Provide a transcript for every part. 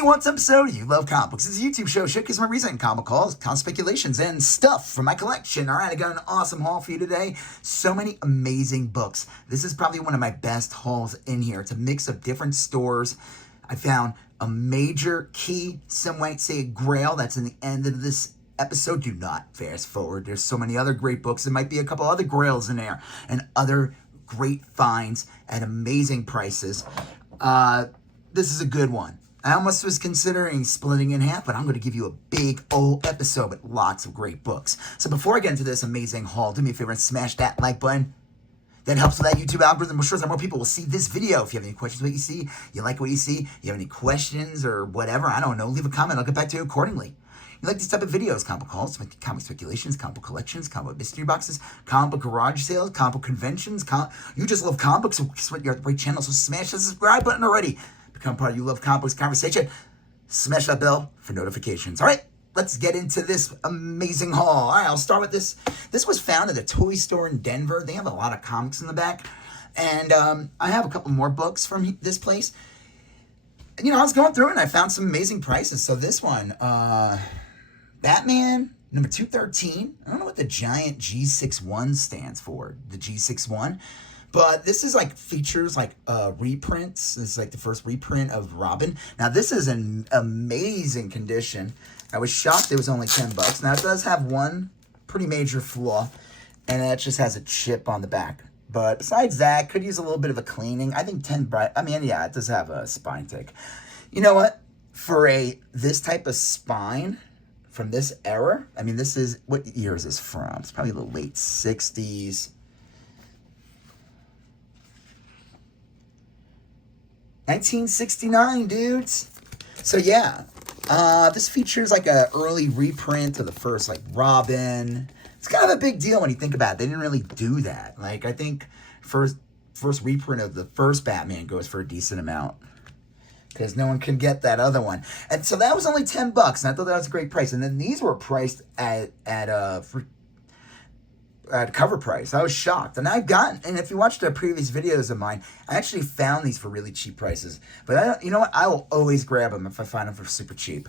Hey, what's up, so you love comic books? It's a YouTube show showcasing my recent comic calls, comic speculations, and stuff from my collection. All right, I got an awesome haul for you today. So many amazing books. This is probably one of my best hauls in here. It's a mix of different stores. I found a major key, some might say a grail, that's in the end of this episode. Do not fast forward. There's so many other great books. There might be a couple other grails in there and other great finds at amazing prices. This is a good one. I almost was considering splitting in half, but I'm going to give you a big old episode with lots of great books. So before I get into this amazing haul, do me a favor and smash that like button. That helps with that YouTube algorithm. We're sure that more people will see this video. If you have any questions what you see, you like what you see, you have any questions or whatever, I don't know, leave a comment. I'll get back to you accordingly. You like these type of videos, comic book hauls, comic speculations, comic book collections, comic book mystery boxes, comic book garage sales, comic book conventions, you just love comic books, so you're at the right channel, so smash the subscribe button already. Become part of You Love Comic Books conversation. Smash that bell for notifications. All right, let's get into this amazing haul. All right, I'll start with this. This was found at a toy store in Denver. They have a lot of comics in the back. And I have a couple more books from this place. You know, I was going through and I found some amazing prices. So this one, Batman number 213. I don't know what the giant G61 stands for. The G61. But this is like features like reprints. This is like the first reprint of Robin. Now this is an amazing condition. I was shocked it was only $10. Now it does have one pretty major flaw, and that just has a chip on the back. But besides that, could use a little bit of a cleaning. I think yeah, it does have a spine tick. You know what? For this type of spine from this era, I mean, this is, what year is this from? It's probably the late 60s. 1969, dudes. So yeah, this features like a early reprint of the first like Robin. It's kind of a big deal when you think about it. They didn't really do that. Like I think first reprint of the first Batman goes for a decent amount because no one can get that other one. And so that was only $10, and I thought that was a great price. And then these were priced at cover price. I was shocked. And if you watched the previous videos of mine, I actually found these for really cheap prices. But you know what? I will always grab them if I find them for super cheap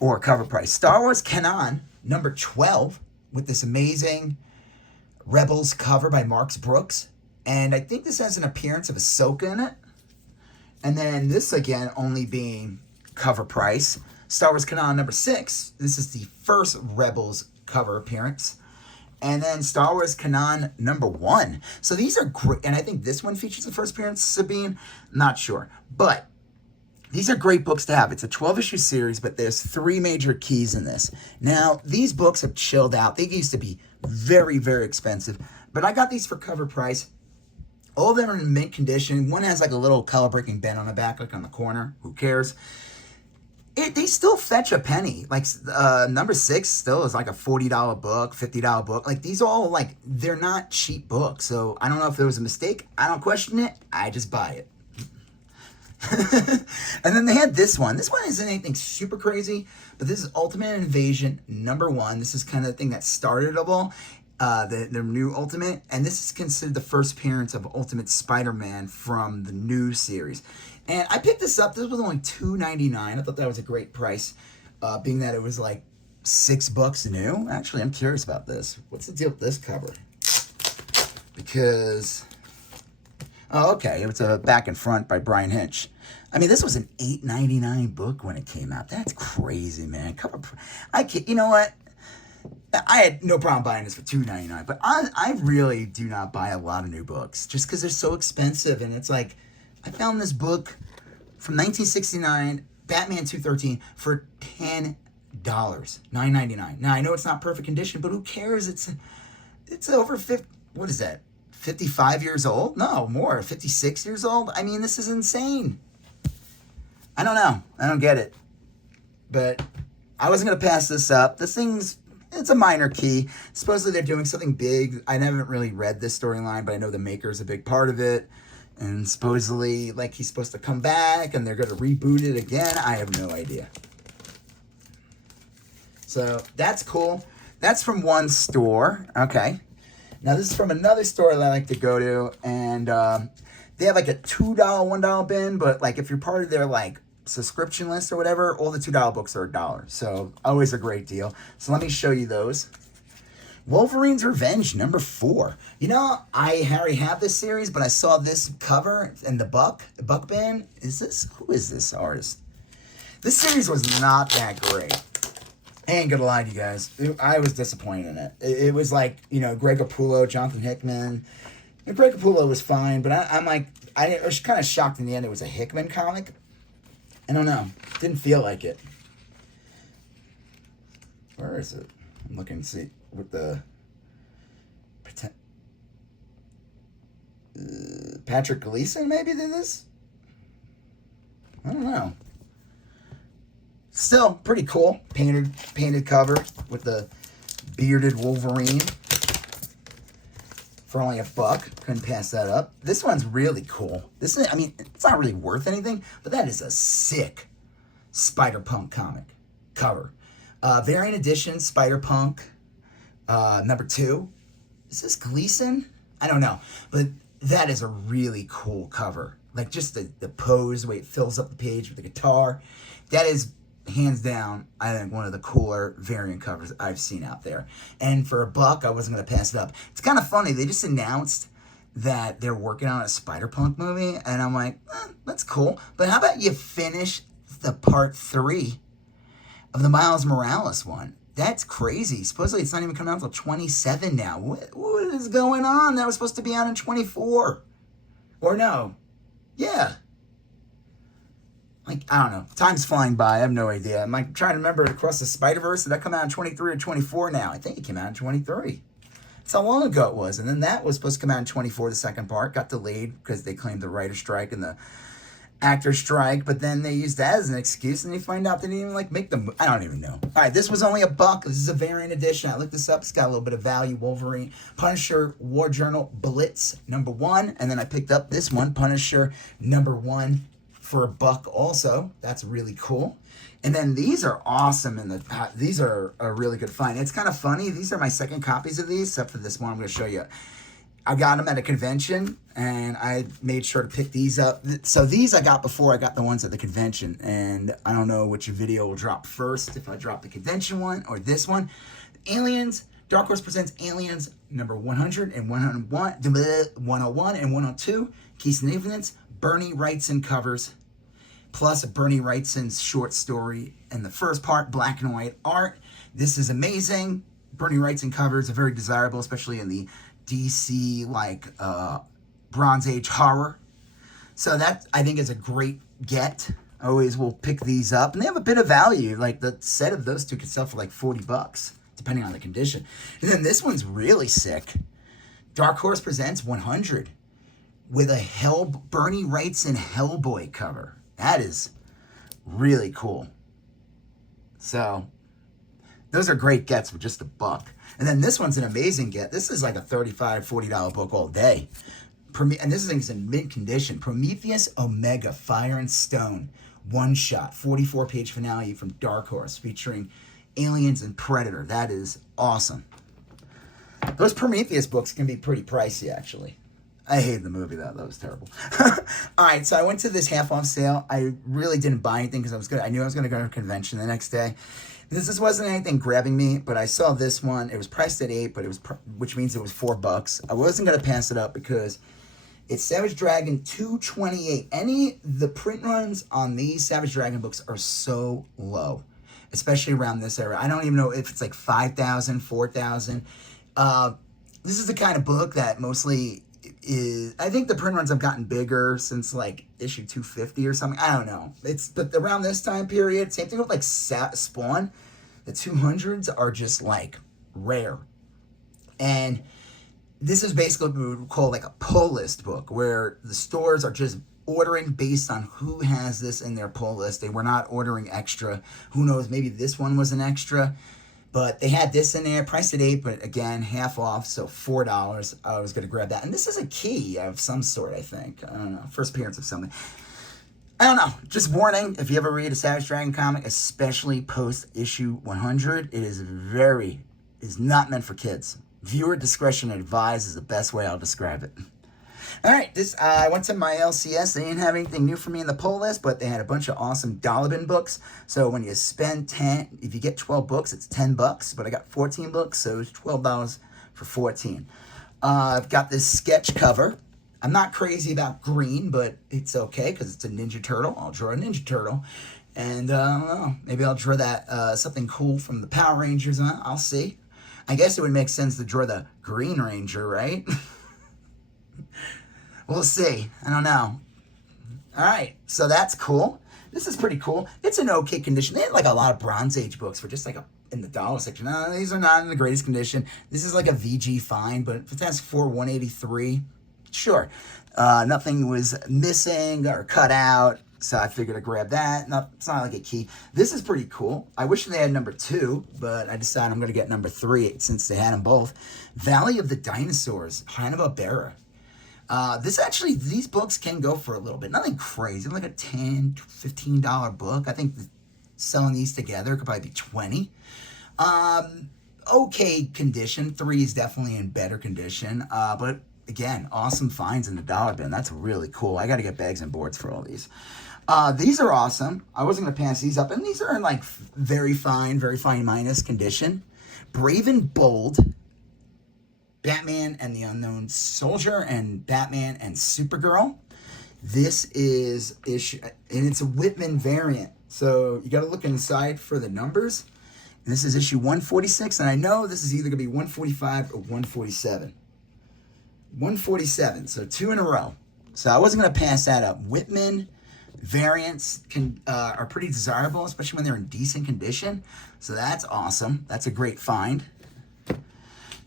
or cover price. Star Wars Canon, number 12, with this amazing Rebels cover by Mark Brooks. And I think this has an appearance of Ahsoka in it. And then this, again, only being cover price. Star Wars Canon, number 6. This is the first Rebels cover appearance. And then Star Wars Canon number 1. So these are great. And I think this one features the first appearance of Sabine. Not sure. But these are great books to have. It's a 12-issue series, but there's 3 major keys in this. Now, these books have chilled out. They used to be very, very expensive. But I got these for cover price. All of them are in mint condition. One has like a little color-breaking bend on the back, like on the corner. Who cares? They still fetch a penny. Like number 6 still is like a $40 book, $50 book. Like these all like, they're not cheap books. So I don't know if there was a mistake. I don't question it. I just buy it. And then they had this one. This one isn't anything super crazy, but this is Ultimate Invasion number 1. This is kind of the thing that started it all. The new Ultimate. And this is considered the first appearance of Ultimate Spider-Man from the new series. And I picked this up. This was only $2.99. I thought that was a great price, being that it was like $6 new. Actually, I'm curious about this. What's the deal with this cover? Because, oh, okay, it was a back and front by Brian Hinch. I mean, this was an $8.99 book when it came out. That's crazy, man. You know what? I had no problem buying this for $2.99, but I really do not buy a lot of new books just because they're so expensive, and it's like, I found this book from 1969, Batman 213, for $10, $9.99. Now, I know it's not perfect condition, but who cares? It's over 50, what is that, 55 years old? No, more, 56 years old? I mean, this is insane. I don't know. I don't get it. But I wasn't going to pass this up. It's a minor key. Supposedly they're doing something big. I haven't really read this storyline, but I know the maker is a big part of it. And supposedly, like, he's supposed to come back and they're going to reboot it again. I have no idea. So, that's cool. That's from one store. Okay. Now, this is from another store that I like to go to. And they have, like, a $2, $1 bin. But, like, if you're part of their, like, subscription list or whatever, all the $2 books are $1. So always a great deal. So let me show you those. Wolverine's Revenge, number 4. You know, I already have this series, but I saw this cover and the Buck Band. Who is this artist? This series was not that great. I ain't gonna lie to you guys. I was disappointed in it. It was like, you know, Greg Capullo, Jonathan Hickman. And Greg Capullo was fine, but I was kind of shocked in the end it was a Hickman comic. I don't know. Didn't feel like it. Where is it? I'm looking to see with the Patrick Gleason maybe did this? I don't know. Still pretty cool. Painted cover with the bearded Wolverine for only $1. Couldn't pass that up. This one's really cool. This is, I mean, it's not really worth anything, but that is a sick Spider-Punk comic cover. Variant edition Spider-Punk number 2. Is this Gleason? I don't know, but that is a really cool cover. Like just the pose, the way it fills up the page with the guitar. That is hands down, I think, one of the cooler variant covers I've seen out there. And for $1, I wasn't going to pass it up. It's kind of funny. They just announced that they're working on a Spider-Punk movie, and I'm like, that's cool. But how about you finish the part 3 of the Miles Morales one? That's crazy. Supposedly it's not even coming out until 27 now. What is going on? That was supposed to be out in 24. Or no. Yeah. Like, I don't know. Time's flying by. I have no idea. I'm like trying to remember Across the Spider-Verse. Did that come out in 23 or 24 now? I think it came out in 23. That's how long ago it was. And then that was supposed to come out in 24, the second part. Got delayed because they claimed the writer strike and the actor strike. But then they used that as an excuse. And they find out they didn't even like make them. I don't even know. All right, this was only $1. This is a variant edition. I looked this up. It's got a little bit of value. Wolverine, Punisher, War Journal, Blitz, number 1. And then I picked up this one, Punisher, number 1. For $1 also. That's really cool. And then these are awesome. And these are a really good find. It's kind of funny. These are my second copies of these, except for this one I'm going to show you. I got them at a convention, and I made sure to pick these up. So these I got before I got the ones at the convention. And I don't know which video will drop first, if I drop the convention one or this one. Aliens. Dark Horse presents Aliens number 100 and 101 and 102. Keys and Evidence. Bernie Wrightson covers, plus Bernie Wrightson's short story in the first part, black and white art. This is amazing. Bernie Wrightson covers are very desirable, especially in the DC, like, Bronze Age horror. So that, I think, is a great get. I always will pick these up. And they have a bit of value. Like, the set of those two could sell for like $40, depending on the condition. And then this one's really sick. Dark Horse presents 100. With a Bernie Wrightson Hellboy cover. That is really cool. So, those are great gets for just $1. And then this one's an amazing get. This is like a $35, $40 book all day. And this thing's in mint condition. Prometheus Omega, Fire and Stone. One shot. 44-page finale from Dark Horse featuring aliens and Predator. That is awesome. Those Prometheus books can be pretty pricey, actually. I hated the movie, though. That was terrible. All right, so I went to this half-off sale. I really didn't buy anything because I knew I was going to go to a convention the next day. This wasn't anything grabbing me, but I saw this one. It was priced at $8, but it was which means it was $4. I wasn't going to pass it up because it's Savage Dragon 228. The print runs on these Savage Dragon books are so low, especially around this era. I don't even know if it's like 5,000, 4,000. This is the kind of book that mostly I think the print runs have gotten bigger since like issue 250 or something. I don't know. But around this time period, same thing with like Spawn. The 200s are just like rare. And this is basically what we would call like a pull list book, where the stores are just ordering based on who has this in their pull list. They were not ordering extra. Who knows, maybe this one was an extra. But they had this in there, priced at $8, but again, half off, so $4. I was going to grab that. And this is a key of some sort, I think. I don't know, first appearance of something. I don't know, just warning, if you ever read a Savage Dragon comic, especially post-issue 100, it is not meant for kids. Viewer discretion advised is the best way I'll describe it. All right, I went to my LCS. They didn't have anything new for me in the pull list, but they had a bunch of awesome Dollabin books. So when you spend 10, if you get 12 books, it's $10. But I got 14 books, so it's $12 for 14. I've got this sketch cover. I'm not crazy about green, but it's okay because it's a Ninja Turtle. I'll draw a Ninja Turtle. And I don't know, maybe I'll draw that something cool from the Power Rangers on. I'll see. I guess it would make sense to draw the Green Ranger, right? We'll see. I don't know. All right, so that's cool. This is pretty cool. It's an okay condition. They had like a lot of Bronze Age books for just like in the dollar section. No, these are not in the greatest condition. This is like a VG fine, but if that's for $183, sure. Nothing was missing or cut out, so I figured to grab that. No, it's not like a key. This is pretty cool. I wish they had number 2, but I decided I'm going to get number 3 since they had them both. Valley of the Dinosaurs, Hanna-Barbera. These books can go for a little bit. Nothing crazy, like a $10, $15 book. I think selling these together could probably be $20. Okay condition. 3 is definitely in better condition. But again, awesome finds in the dollar bin. That's really cool. I got to get bags and boards for all these. These are awesome. I wasn't going to pass these up. And these are in like very fine minus condition. Brave and Bold. Batman and the Unknown Soldier and Batman and Supergirl. This is issue, and it's a Whitman variant. So you got to look inside for the numbers. And this is issue 146, and I know this is either going to be 145 or 147. 147, so 2 in a row. So I wasn't going to pass that up. Whitman variants are pretty desirable, especially when they're in decent condition. So that's awesome. That's a great find.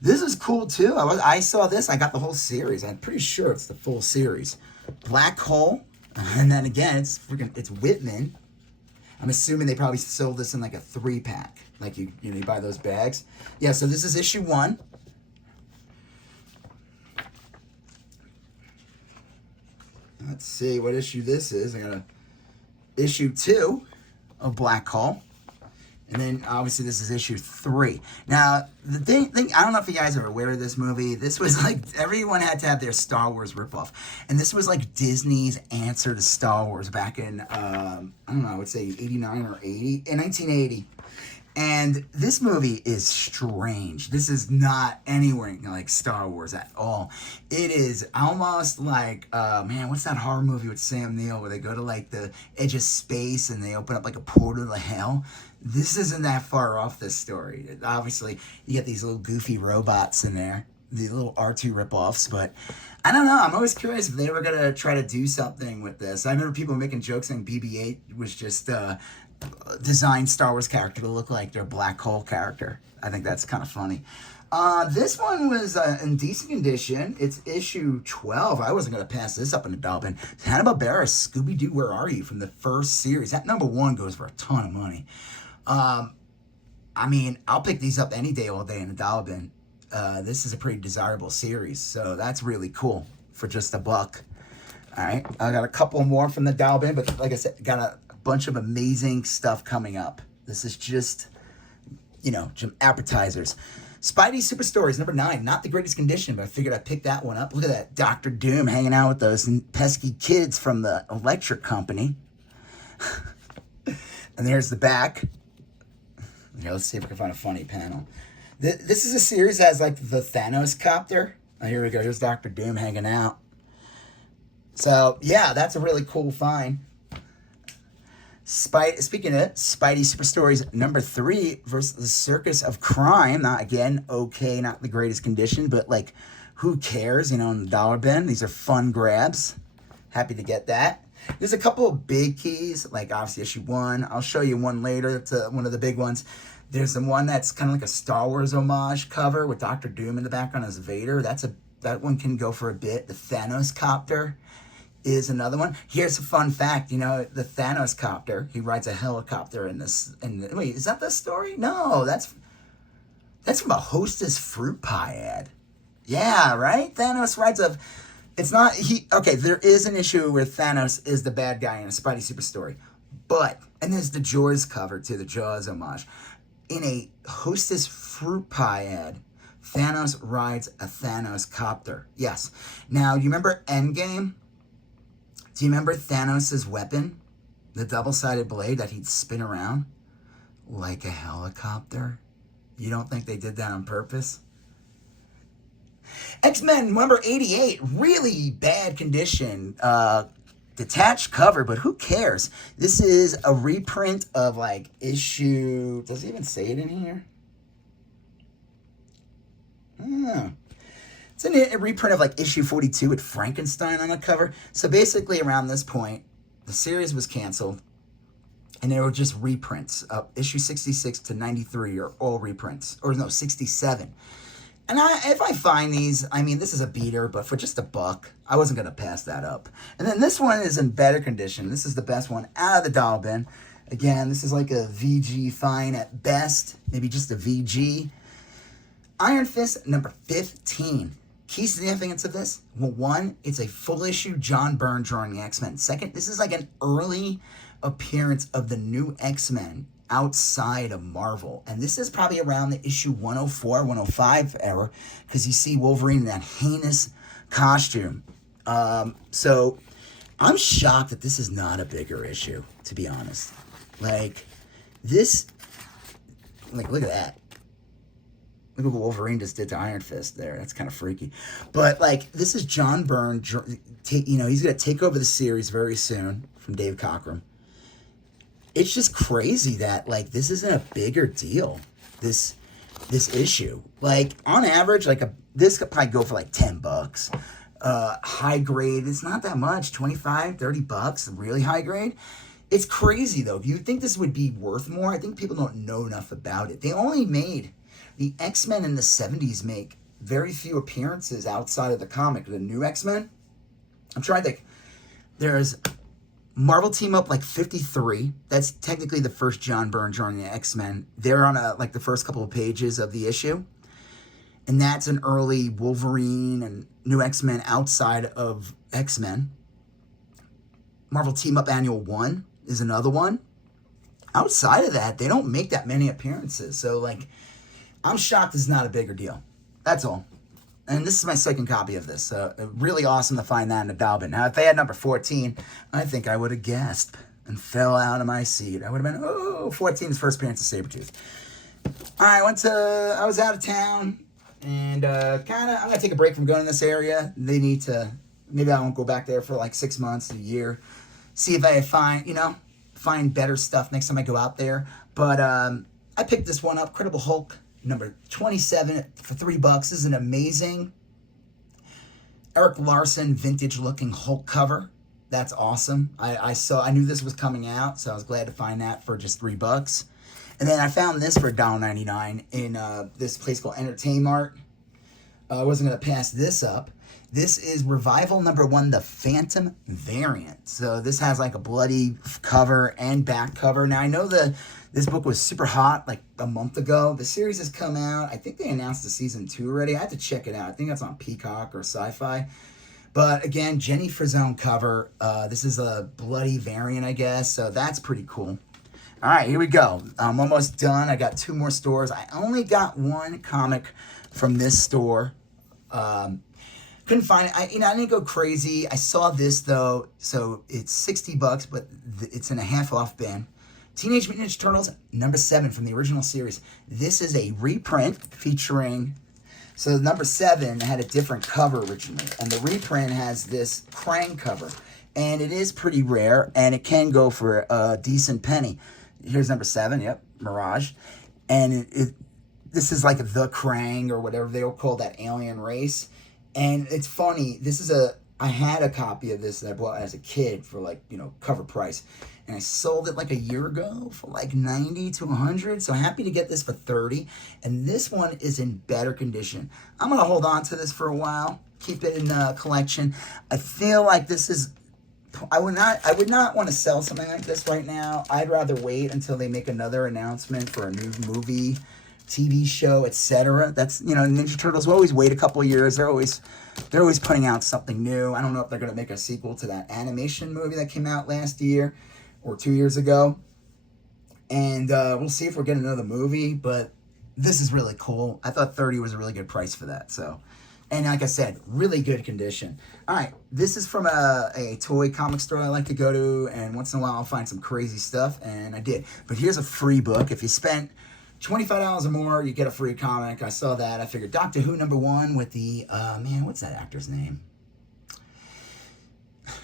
This is cool too. I saw this. I got the whole series. I'm pretty sure it's the full series. Black Hole, and then again, it's Whitman. I'm assuming they probably sold this in like a 3-pack, like you buy those bags. Yeah. So this is issue 1. Let's see what issue this is. I got issue 2 of Black Hole. And then, obviously, this is issue 3. Now, the thing, I don't know if you guys are aware of this movie. This was like, everyone had to have their Star Wars ripoff. And this was like Disney's answer to Star Wars back in, I don't know, I would say 89 or 80, in 1980. And this movie is strange. This is not anywhere like Star Wars at all. It is almost like, man, what's that horror movie with Sam Neill where they go to like the edge of space and they open up like a portal to hell? This isn't that far off this story. Obviously, you get these little goofy robots in there, the little R2 ripoffs, but I don't know. I'm always curious if they were going to try to do something with this. I remember people making jokes saying BB-8 was just designed Star Wars character to look like their Black Hole character. I think that's kind of funny. This one was in decent condition. It's issue 12. I wasn't going to pass this up in the dollar bin. Hanna-Barbera, Scooby-Doo, Where Are You? From the first series. That number 1 goes for a ton of money. I mean, I'll pick these up any day, all day in the dollar bin. This is a pretty desirable series, so that's really cool for just $1. All right, I got a couple more from the dollar bin, but like I said, got a bunch of amazing stuff coming up. This is just, some appetizers. Spidey Super Stories, number 9. Not the greatest condition, but I figured I'd pick that one up. Look at that Dr. Doom hanging out with those pesky kids from the electric company. And there's the back. Here, let's see if we can find a funny panel. This is a series that has like the Thanos copter. Oh, here we go. Here's Dr. Doom hanging out. So, yeah, that's a really cool find. Speaking of it, Spidey Super Stories number 3 versus the Circus of Crime. Not, again, okay, not the greatest condition, but like, who cares, in the dollar bin. These are fun grabs. Happy to get that. There's a couple of big keys, like obviously issue 1. I'll show you one later. It's one of the big ones. There's the one that's kind of like a Star Wars homage cover with Dr. Doom in the background as Vader. That one can go for a bit. The Thanos copter is another one. Here's a fun fact. The Thanos copter, he rides a helicopter in this. Wait, is that the story? No, that's from a Hostess fruit pie ad. Yeah, right? Thanos rides a... It's not... Okay, there is an issue where Thanos is the bad guy in a Spidey Super Story. But... And there's the Jaws cover, too. The Jaws homage. In a Hostess fruit pie ad, Thanos rides a Thanos copter. Yes. Now, you remember Endgame? Do you remember Thanos' weapon? The double-sided blade that he'd spin around like a helicopter? You don't think they did that on purpose? X-Men number 88, really bad condition. Detached cover, but who cares? This is a reprint of like issue, does it even say it in here? It's a reprint of like issue 42 with Frankenstein on the cover. So basically around this point, the series was canceled and they were just reprints. Issue 66 to 93 are all reprints. Or no, 67. And if I find these, I mean, this is a beater, but for just $1, I wasn't going to pass that up. And then this one is in better condition. This is the best one out of the dollar bin. Again, this is like a VG fine at best, maybe just a VG. Iron Fist number 15. Key significance of this? Well, one, it's a full issue John Byrne drawing the X-Men. Second, this is like an early appearance of the new X-Men outside of Marvel. And this is probably around the issue 104, 105 era, because you see Wolverine in that heinous costume. So I'm shocked that this is not a bigger issue, to be honest. Like, this, like, look at that. Look at what Wolverine just did to Iron Fist there. That's kind of freaky. But, like, this is John Byrne. You know, he's going to take over the series very soon from Dave Cockrum. It's just crazy that, like, this isn't a bigger deal, this issue. Like, on average, like, this could probably go for, like, $10. High grade, it's not that much, $25, $30, really high grade. It's crazy, though. If you think this would be worth more, I think people don't know enough about it. They only made, the X-Men in the 70s make very few appearances outside of the comic. The new X-Men, I'm trying to think. There's Marvel Team Up like 53. That's technically the first John Byrne drawing the X-Men. They're on like the first couple of pages of the issue. And that's an early Wolverine and new X-Men outside of X-Men. Marvel Team Up Annual 1 is another one. Outside of that, they don't make that many appearances. So, like, I'm shocked it's not a bigger deal. That's all. And this is my second copy of this. Really awesome to find that in the Dalbin. Now, if they had number 14, I think I would have gasped and fell out of my seat. I would have been, oh, 14's first appearance of Sabretooth. All right, I was out of town, and I'm going to take a break from going to this area. They need to, maybe I won't go back there for like 6 months, a year. See if I find better stuff next time I go out there. But I picked this one up, Credible Hulk. Number 27 for $3. This is an amazing Eric Larson vintage-looking Hulk cover. That's awesome. I knew this was coming out, so I was glad to find that for just $3. And then I found this for $1.99 in this place called Entertain Mart. I wasn't going to pass this up. This is Revival number 1, the Phantom variant. So this has like a bloody cover and back cover. Now I know this book was super hot like a month ago. The series has come out. I think they announced the season 2 already. I had to check it out. I think that's on Peacock or Sci-Fi. But again, Jenny Frazone cover. This is a bloody variant, I guess. So that's pretty cool. All right, here we go. I'm almost done. I got 2 more stores. I only got 1 comic from this store. Couldn't find it. I didn't go crazy. I saw this though, so it's $60, but it's in a half off bin. Teenage Mutant Ninja Turtles number 7 from the original series. This is a reprint featuring. So number 7 had a different cover originally, and the reprint has this Krang cover, and it is pretty rare, and it can go for a decent penny. Here's number 7. Yep, Mirage, and this is like the Krang or whatever they will call that alien race. And it's funny, I had a copy of this that I bought as a kid for like, cover price. And I sold it like a year ago for like 90 to 100. So I'm happy to get this for 30. And this one is in better condition. I'm going to hold on to this for a while, keep it in the collection. I feel like this is, I would not want to sell something like this right now. I'd rather wait until they make another announcement for a new movie, TV show, etc. That's, Ninja Turtles will always wait a couple of years. They're always putting out something new. I don't know if they're going to make a sequel to that animation movie that came out last year or 2 years ago. And we'll see if we're getting another movie. But This is really cool. I thought 30 was a really good price for that. So, and like I said, really good condition. All right, this is from a toy comic store I like to go to, and once in a while I'll find some crazy stuff, and I did. But here's a free book. If you spent $25 or more, you get a free comic. I saw that. I figured Doctor Who #1 with the, man, what's that actor's name?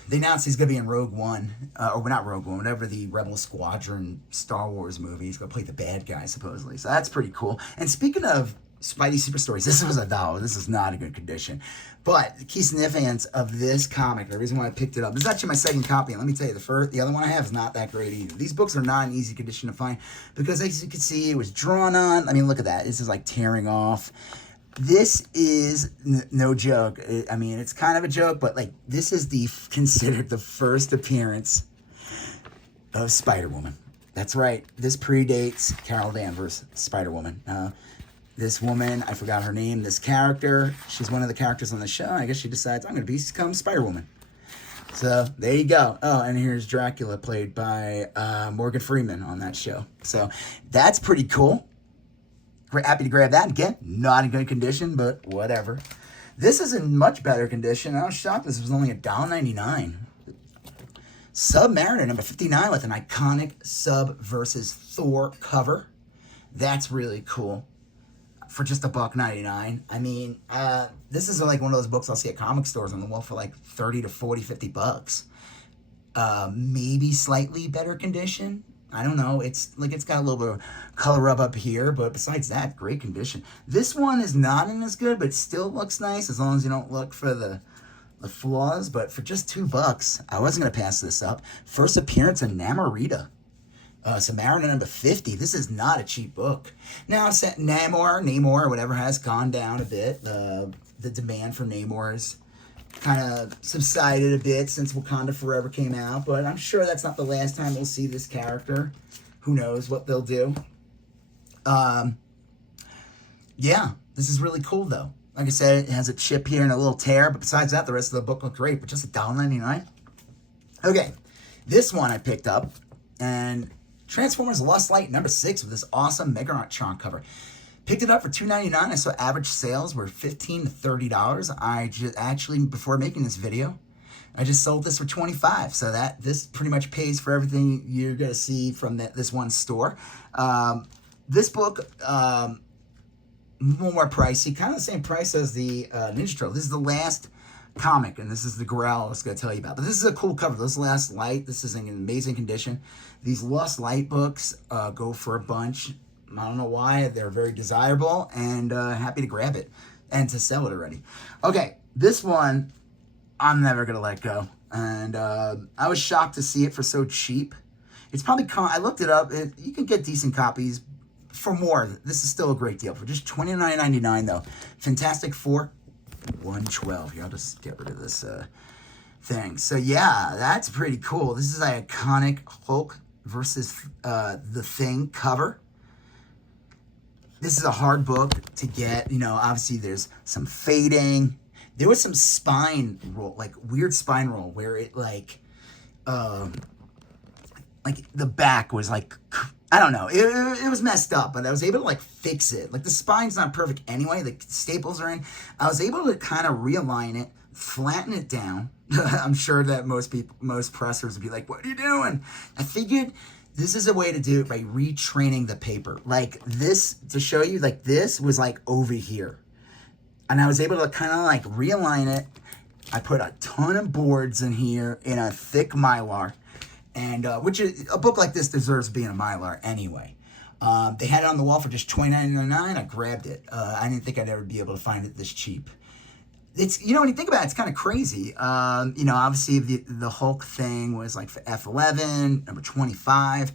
They announced he's going to be in Rogue One, or not Rogue One, whatever the Rebel Squadron Star Wars movie. He's going to play the bad guy, supposedly. So that's pretty cool. And speaking of Spidey Super Stories, this was $1. This is not a good condition. But the key significance of this comic, the reason why I picked it up, this is actually my second copy. And let me tell you, the other one I have is not that great either. These books are not in easy condition to find because, as you can see, it was drawn on. I mean, look at that. This is like tearing off. This is no joke. I mean, it's kind of a joke, but like this is considered the first appearance of Spider-Woman. That's right. This predates Carol Danvers' Spider-Woman. This woman, I forgot her name, this character, she's one of the characters on the show. I guess she decides, I'm going to become Spider-Woman. So, there you go. Oh, and here's Dracula, played by Morgan Freeman on that show. So, that's pretty cool. We're happy to grab that. Again, not in good condition, but whatever. This is in much better condition. I was shocked this was only $1.99. Submariner #59 with an iconic Sub versus Thor cover. That's really cool. For just $1.99. I mean, this is like one of those books I'll see at comic stores on the wall for like 30 to 40, 50 bucks. Maybe slightly better condition. I don't know. It's got a little bit of color rub up here, but besides that, great condition. This one is not in as good, but still looks nice as long as you don't look for the flaws. But for just $2, I wasn't going to pass this up. First appearance of Namorita. Submariner #50. This is not a cheap book. Now, Namor, whatever, has gone down a bit. The demand for Namor has kind of subsided a bit since Wakanda Forever came out, but I'm sure that's not the last time we'll see this character. Who knows what they'll do. Yeah, this is really cool, though. Like I said, it has a chip here and a little tear, but besides that, the rest of the book looked great, but just $1.99. Okay, this one I picked up, and Transformers Lost Light #6 with this awesome Megatron cover. Picked it up for $2.99. I saw average sales were $15 to $30. I just actually, before making this video, I just sold this for $25. So this pretty much pays for everything you're going to see from this one store. This book, more pricey, kind of the same price as the Ninja Turtle. This is the last comic, and this is the Grail I was going to tell you about. But this is a cool cover. This Lost Light, this is in amazing condition. These Lost Light books go for a bunch. I don't know why. They're very desirable, and happy to grab it and to sell it already. Okay, this one I'm never going to let go. And I was shocked to see it for so cheap. It's probably, I looked it up. You can get decent copies for more. This is still a great deal. For just $29.99 though. Fantastic Four 112. Here, I'll just get rid of this thing. So yeah, that's pretty cool. This is an iconic Hulk versus the Thing cover. This is a hard book to get. You know, obviously there's some fading. There was some spine roll, like weird spine roll, where it like the back was like, I don't know. It was messed up, but I was able to like fix it. Like the spine's not perfect anyway. The staples are in. I was able to kind of realign it, flatten it down. I'm sure that most pressers would be like, "What are you doing?" I figured this is a way to do it by retraining the paper. Like this, to show you, like this was like over here. And I was able to kind of like realign it. I put a ton of boards in here in a thick Mylar. And which is, a book like this deserves being a Mylar anyway. They had it on the wall for just $29.99. I grabbed it. I didn't think I'd ever be able to find it this cheap. It's, you know, when you think about it, it's kind of crazy. You know, obviously the Hulk thing was like for F11, number 25.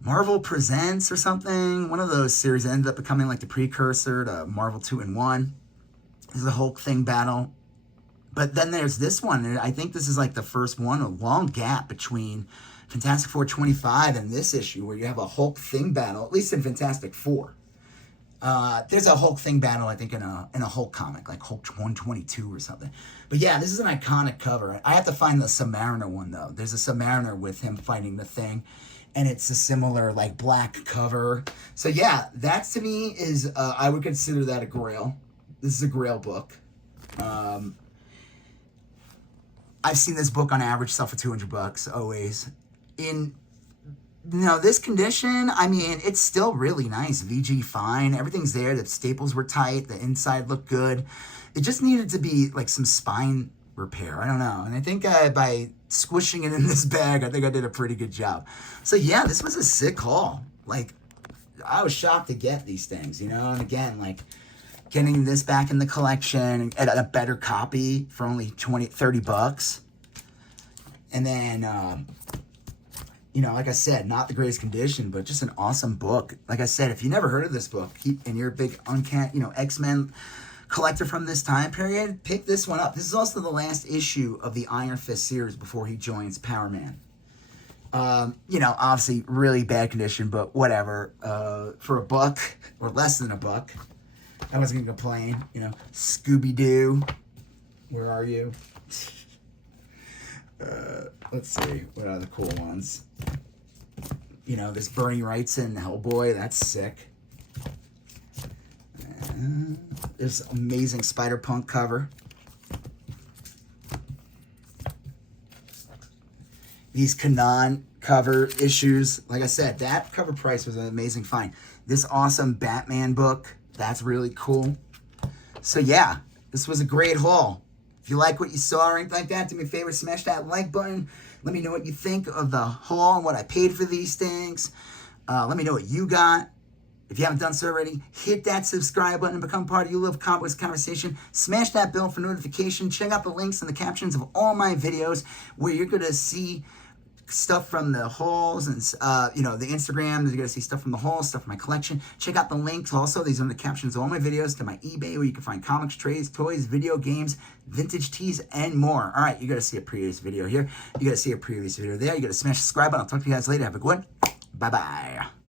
Marvel Presents or something. One of those series ended up becoming like the precursor to Marvel 2-in-1. This is a Hulk thing battle. But then there's this one. I think this is like the first one, a long gap between Fantastic Four 25 and this issue where you have a Hulk thing battle, at least in Fantastic Four. There's a Hulk thing battle, I think, in a Hulk comic, like Hulk 122 or something. But yeah, this is an iconic cover. I have to find the Submariner one, though. There's a Submariner with him fighting the Thing. and it's a similar like black cover. So yeah, that to me is I would consider that a Grail. This is a Grail book. I've seen this book on average sell for $200 always. In this condition, I mean, it's still really nice. VG fine, everything's there. The staples were tight, the inside looked good. It just needed to be like some spine repair. I don't know. And I think by squishing it in this bag, I think I did a pretty good job. So yeah, this was a sick haul. Like, I was shocked to get these things, and again, like, getting this back in the collection at a better copy for only $30. And then, like I said, not the greatest condition, but just an awesome book. Like I said, if you never heard of this book and you're a big X-Men collector from this time period, pick this one up. This is also the last issue of the Iron Fist series before he joins Power Man. Obviously really bad condition, but whatever. For $1 or less than $1, I wasn't gonna complain. Scooby-Doo, where are you? Let's see, what are the cool ones? This Bernie Wrightson Hellboy, that's sick. This amazing Spider-Punk cover. These Kanan cover issues, like I said, that cover price was an amazing find. This awesome Batman book, that's really cool. So yeah, this was a great haul. If you like what you saw or anything like that, do me a favor, smash that like button. Let me know what you think of the haul and what I paid for these things. Let me know what you got. If you haven't done so already, hit that subscribe button and become part of You Love Comic Books Conversation. Smash that bell for notification. Check out the links in the captions of all my videos where you're going to see stuff from the hauls and, the Instagram. You're going to see stuff from the hauls, stuff from my collection. Check out the links also. These are in the captions of all my videos to my eBay where you can find comics, trades, toys, video games, vintage tees, and more. All right, you got to see a previous video here. You got to see a previous video there. You got to smash the subscribe button. I'll talk to you guys later. Have a good one. Bye-bye.